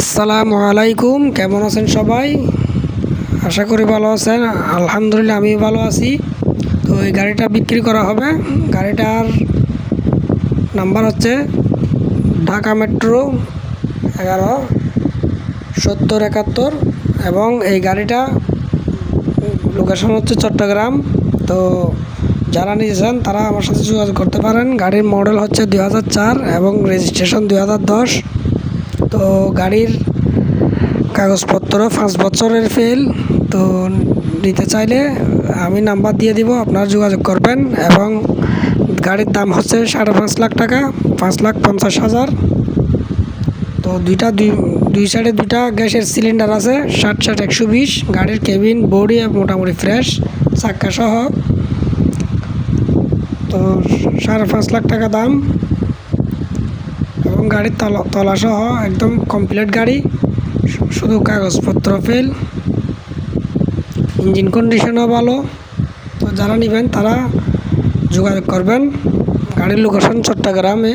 আসসালামু আলাইকুম, কেমন আছেন সবাই? আশা করি ভালো আছেন। আলহামদুলিল্লাহ আমি ভালো আছি। তো এই গাড়িটা বিক্রি করা হবে। গাড়িটার নাম্বার হচ্ছে ঢাকা মেট্রো এগারো, সত্তর একাত্তর এবং এই গাড়িটা লোকেশন হচ্ছে চট্টগ্রাম। তো যারা নিয়েছেন তারা আমার সাথে যোগাযোগ করতে পারেন। গাড়ির মডেল হচ্ছে দুই হাজার চার এবং রেজিস্ট্রেশন দুই হাজার দশ। তো গাড়ির কাগজপত্র পাঁচ বছরের ফেল তো নিতে চাইলে আমি নাম্বার দিয়ে দিব, আপনারা যোগাযোগ করবেন এবং গাড়ির দাম হচ্ছে সাড়ে পাঁচ লাখ টাকা, পাঁচ লাখ পঞ্চাশ হাজার। তো দুইটা দুই দুই সাইডে দুইটা গ্যাসের সিলিন্ডার আছে, ষাট ষাট একশো বিশ, গাড়ির কেবিন বডি মোটামুটি ফ্রেশ চাক্কা সহ। তো সাড়ে পাঁচ লাখ টাকা দাম। গাড়ির তলা তলাসহ একদম কমপ্লিট গাড়ি, শুধু কাগজপত্র ফেল ইঞ্জিন কন্ডিশনও ভালো। তো যারা নেবেন তারা যোগাযোগ করবেন। গাড়ির লোকেশন চট্টগ্রামে।